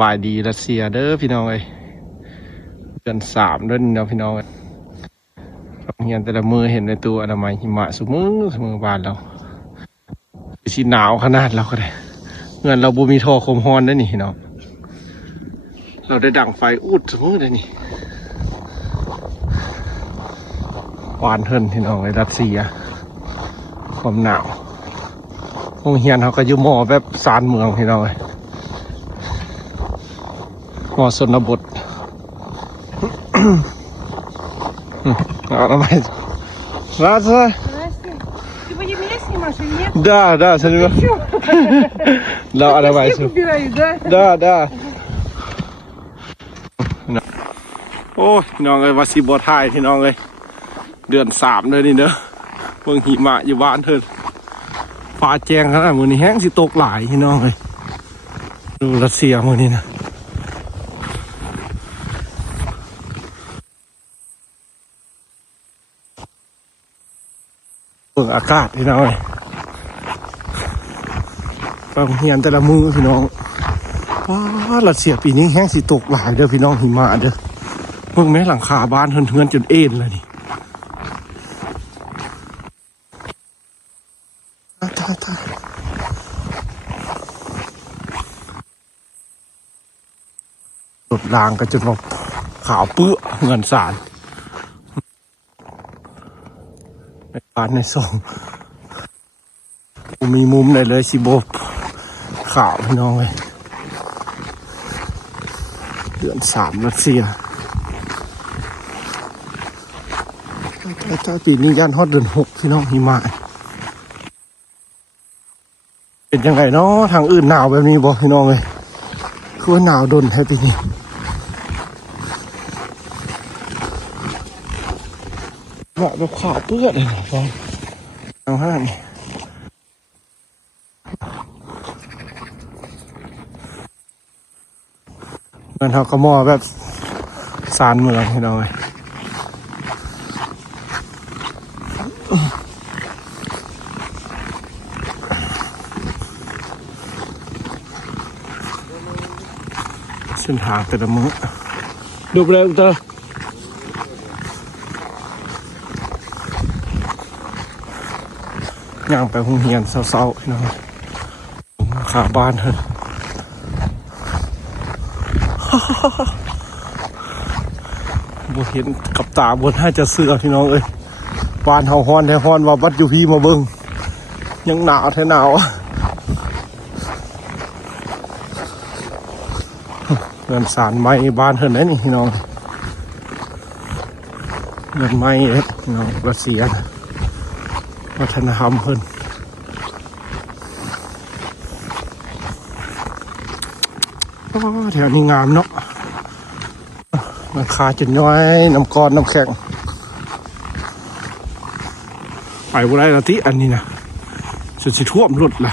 บายดีรัสเซียเด้อพี่น้องเอ้ยเดือนสามเดือนเนาะพี่น้องเอ้ยเฮียนแต่ละมือเห็นในตัวอนามัยหิมะสมือบานเราสีหนาวขนาดเราก็ได้เงินเราบูมีท่อโคมฮอนได้นี่พี่น้องเราได้ดั่งไฟอุดสมือได้นี่หวานเทินพี่น้องเอ้ยรัสเซียความหนาวโรงเรียนเขาก็อยู่มอแบบซานเมืองพี่น้องเอ้ยมอชนบทА, давай. Раз. Здрасте. Ты меня снимаешь или нет? Да, снимаю. Да, давай. Снег убираю, да? Да. โอ้ยพี่น้องเอ้ยว่าสิบ่ถ่ายพี่น้องเอ้ยเดือนสามเลยนี่เด้อเบิ่งหิมะอยู่บ้านเถิดฟ้าแจ้งขนาดมื้อนี้แห้งสิตกหลายพี่น้องเอ้ยดูรัสเซียมื้อนี้นะเบิ่งอากาศพี่น้องเอ้ยฟังเฮียนแต่ละมือพี่น้องว้ารัสเซียปีนี้แห้งสิตกหลายเด้อพี่น้องหิมะเด้อเบิ่งแม่หลังคาบ้านเทือนจนเอ็นเลยนี่ตายรถรางก็จนว่าขาวเปื้อเงินสารในบ้านในซองมีมุมไหนเลยสิโบขาวพี่น้องเลยเดือนสามรัสเซียถ้าปีนี้ย่านฮอดเดือนหกพี่น้องหิมะเป็นยังไงเนาะทางอื่นหนาวแบบนี้บอกพี่น้องเลยคือว่าหนาวดนแค่ปีนี้แบบขาวเปื้อนเลยนะฟังเอาห้านี่มันเขากระมอแบบซานเมืองพี่น้องเลยเส้นทางแต่ละมื้อดูไปเลยอุตส่าห์ย่างไปโรงเรียนเศร้าๆพี่น้องขาบ้านเถอะบ่เห็นกับตาบนให้จะเสือพี่น้องเอ้ยบ้านเฮาฮ้อนแท้ฮ้อนว่าบัดอยู่พี่มาเบิ่งยังหนาวแท้หนาวเงินสารไม้บ้านเพิ่นได้นี่พี่น้องเงินไม้เด้พี่น้องรัสเซียวัฒนธรรมเพิ่นแถวนี้งามเนาะราคาจะน้อยน้ำก้อนน้ำแข็งไปบ่ได้ละติอันนี้นะสุดสิท่วมรถล่ะ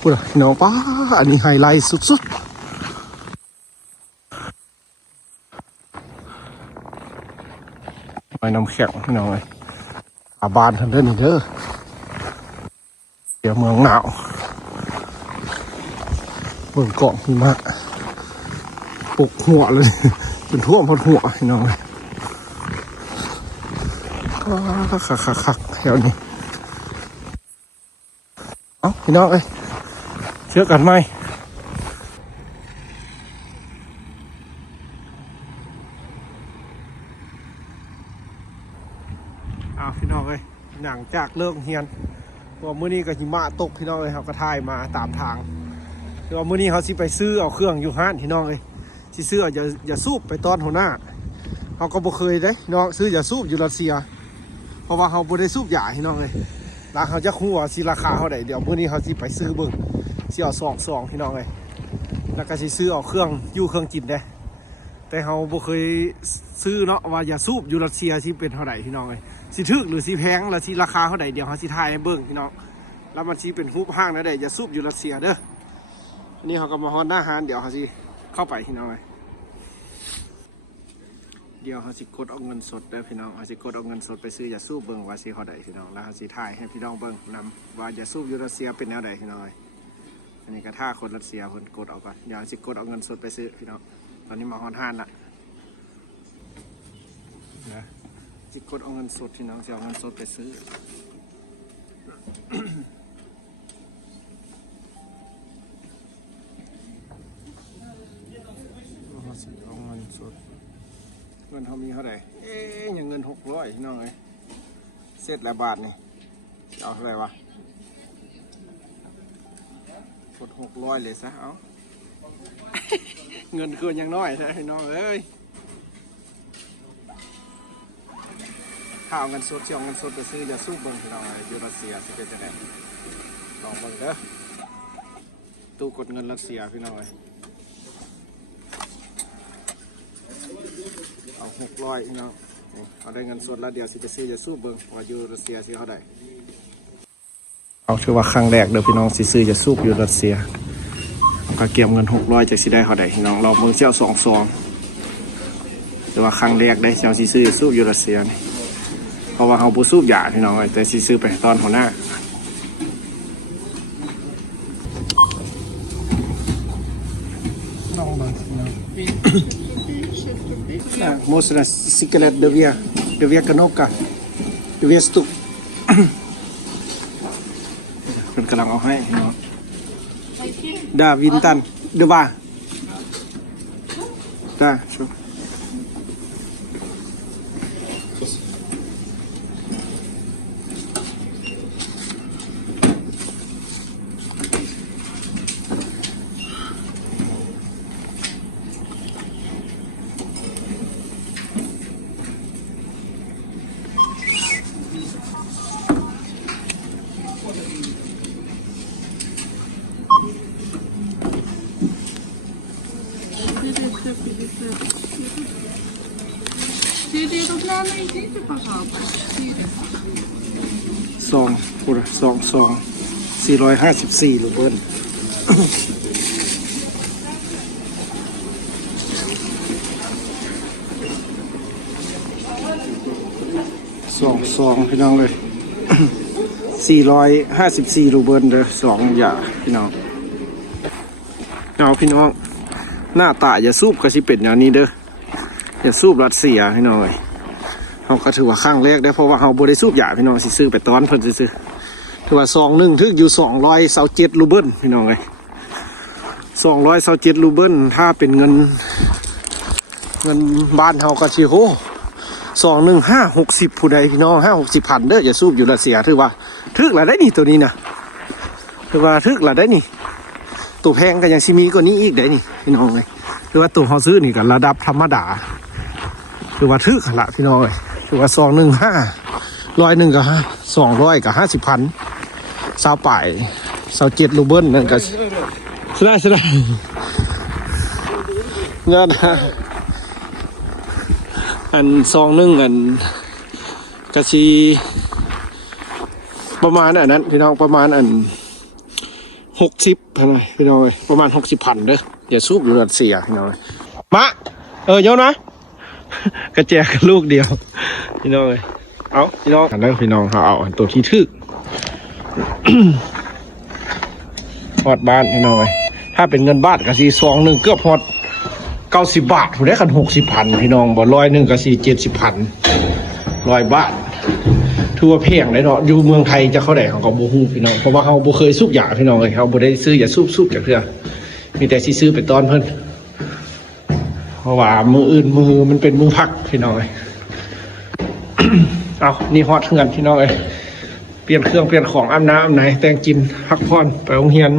พูดอ่ะพี่น้องป้าอันนี้ไฮไลท์สุดๆไปน้ำแข็งพี่น้องเลยอาบานทันเด้อนี่เด้อเดี๋ยวเมืองหนาวเมืองเกาะหิมะปลุกหัวเลยจนท่วมพอหัวพี่น้องเลยคักแถวนี้เอ้าพี่น้องเอ้ยเชื่อกันไหมพี่น้องเอ้ยหนังจากเลิกเฮียนว่ามื้อนี้ก็หิมะตกพี่น้องเอ้ยเขาก็ถ่ายมาตามทางว่ามื้อนี้เขาสิไปซื้อเอาเครื่องอยู่ห้านพี่น้องเอ้ยสิซื้ออย่าสูบไปตอนหัวหน้าเขาก็บ่เคยเด้น้องซื้ออย่าสูบอยู่รัสเซียเพราะว่าเขาบ่ได้สูบยาพี่น้องเอ้ยแล้วเขาจะฮู้ว่าสิราคาเท่าใดเดี๋ยวมื้อนี้เขาสิไปซื้อเบิ่งสิเอาซองพี่น้องเอ้ยแล้วก็สิซื้อเอาเครื่องอยู่เครื่องจินเด้แต่เขาบ่เคยซื้อเนาะว่าอย่าสูบอยู่รัสเซียสิเป็นเท่าใดพี่น้องเอ้ยสิถึกหรือสิแพงแล้วสิราคาเท่าใดเดี๋ยวเขาสิถ่ายให้เบิ่งพี่น้องแล้วมันสิเป็นรูปห้างนะเด้อย่าสูบอยู่รัสเซียเด้ออันนี้เขาก็มาฮอนหน้าห้านเดี๋ยวเขาสิเข้าไปพี่น้องเอ้ย เดี๋ยวเขาสิกดเอาเงินสดได้พี่น้องเขาสิกดเอาเงินสดไปซื้อยาสูบเบิ่งว่าสิเขาใดพี่น้องแล้วเขาสิถ่ายให้พี่น้องเบิ่งนำว่ายาสูบยูรัสเซียเป็นแนวใดพี่น้องอันนี้ก็ท่าคนรัสเซียคนกดเอาก่อนเดี๋ยวสิกดเอาเงินสดไปซื้อพี่น้องตอนนี้มาฮอนห้านละนะสิกดเอาเงินสดพี่น้องจะเอาเงินสดไปซื้อ เอาเงินสดเงินเขามีเท่าไหร่อย่างเงิน600พี่น้องเลยเสร็จแล้วบาทนี่เอาเท่าไหร่วะกด600เลยซะเอา เงินเกินยังน้อยใช่พี่น้องเอ้ยถ้าเอาเงินสดเอาเงินสดไปซื้อจะสู้เบิ่งพี่น้องเลยอยู่รัสเซียจะเป็นยังไงลองเบิ่งเด้อตู้กดเงินรัสเซียพี่น้องเลยเอา600พี่น้องเอาได้เงินสดแล้วเดี๋ยวสิไปซื้อจะสู้เบิ่งว่าอยู่รัสเซียสิเขาได้เอาถือว่าครั้งแรกเด้อพี่น้องสิซื้อจะสู้อยู่รัสเซียก็เก็บเงิน600จากสิได้เขาได้พี่น้องเรามือเจ้า2 ซองแต่ว่าครั้งแรกได้เจ้าสิซื้อจะสู้อยู่รัสเซียนี่เพราะว่าเขาบ่สูบยาพี่น้องแต่สิซื้อไปตอนหัวหน้าน้องบังนะmostra siklet devia kanoka devia stup เป็นกำลังเอาให้เนาะดาวินตันเดว่าดาชัวซองพูดซอง454ลูกเบิ้ลซองพี่น้องเลย 454ลูกเบิ้ลเด้อ2อย่างพี่น้องเอาพี่น้องหน้าตาอย่าสูบก็สิเป็นอย่างนี้เด้ออย่าสูบรัสเซียพี่น้องเลยเขาก็ถือว่าข้างแรกได้เพราะว่าเขาบริสูบยาพี่น้องสิซื้อไปตอนเพิ่นซื้อถือว่าซองหนึ่งถึงอยู่227รูเบิลพี่น้องเลย227รูเบิลถ้าเป็นเงินบ้านเขาก็สิโห21560ผู้ใดพี่น้อง5-60พันเด้ออย่าสูบอยู่รัสเซียถือว่าทึกละได้นี่ตัวนี้นะถือว่าทึกละได้นี่ตัวแพงก็ยังซิมีกว่านี้อีกได้นี่พี่น้องเลยถือว่าตัวเขาซื้อนี่กับระดับธรรมดาถือว่าทึกละพี่น้องเลยถือว่า215 100ก็200กับ50,000ซาวป่าย27รูเบิลนั่นก็ใช่เงินอันซองนึงอันกะชีประมาณอันนั้นพี่น้องประมาณอัน60พันพี่น้องเลยประมาณ60,000เด้ออย่าสูบอยู่รัสเซียพี่น้องมะโยนนะกระแจกลูกเดียวพี่น้องเลยเอาพี่น้องอันนั้นพี่น้องเอาตัวที่ทึก ฮอดบ้านพี่น้องเลยถ้าเป็นเงินบาทก็สีซองหนึ่งเกือบฮอด90 บาทผมได้กัน60,000พี่น้องบ่100ก็สี70,000 100 บาทถือว่าแพงเลยเนาะอยู่เมืองไทยจะเข้าได้เขาก็บ่ฮู้พี่น้องเพราะว่าเขาบ่เคยสูบยาพี่น้องเลยเขาบ่ได้ซื้อยาสูบจากเทื่อมีแต่สิซื้อไปตอนเพิ่นเพราะว่ามืออื่นมือมันเป็นมือพักพี่น้องเลย เอานี่ฮอตเงินพี่น้องเลยเปลี่ยนเครื่องเปลี่ยนของอาบน้ำไหนแต่งกินพักผ่อนไปโรงเรียน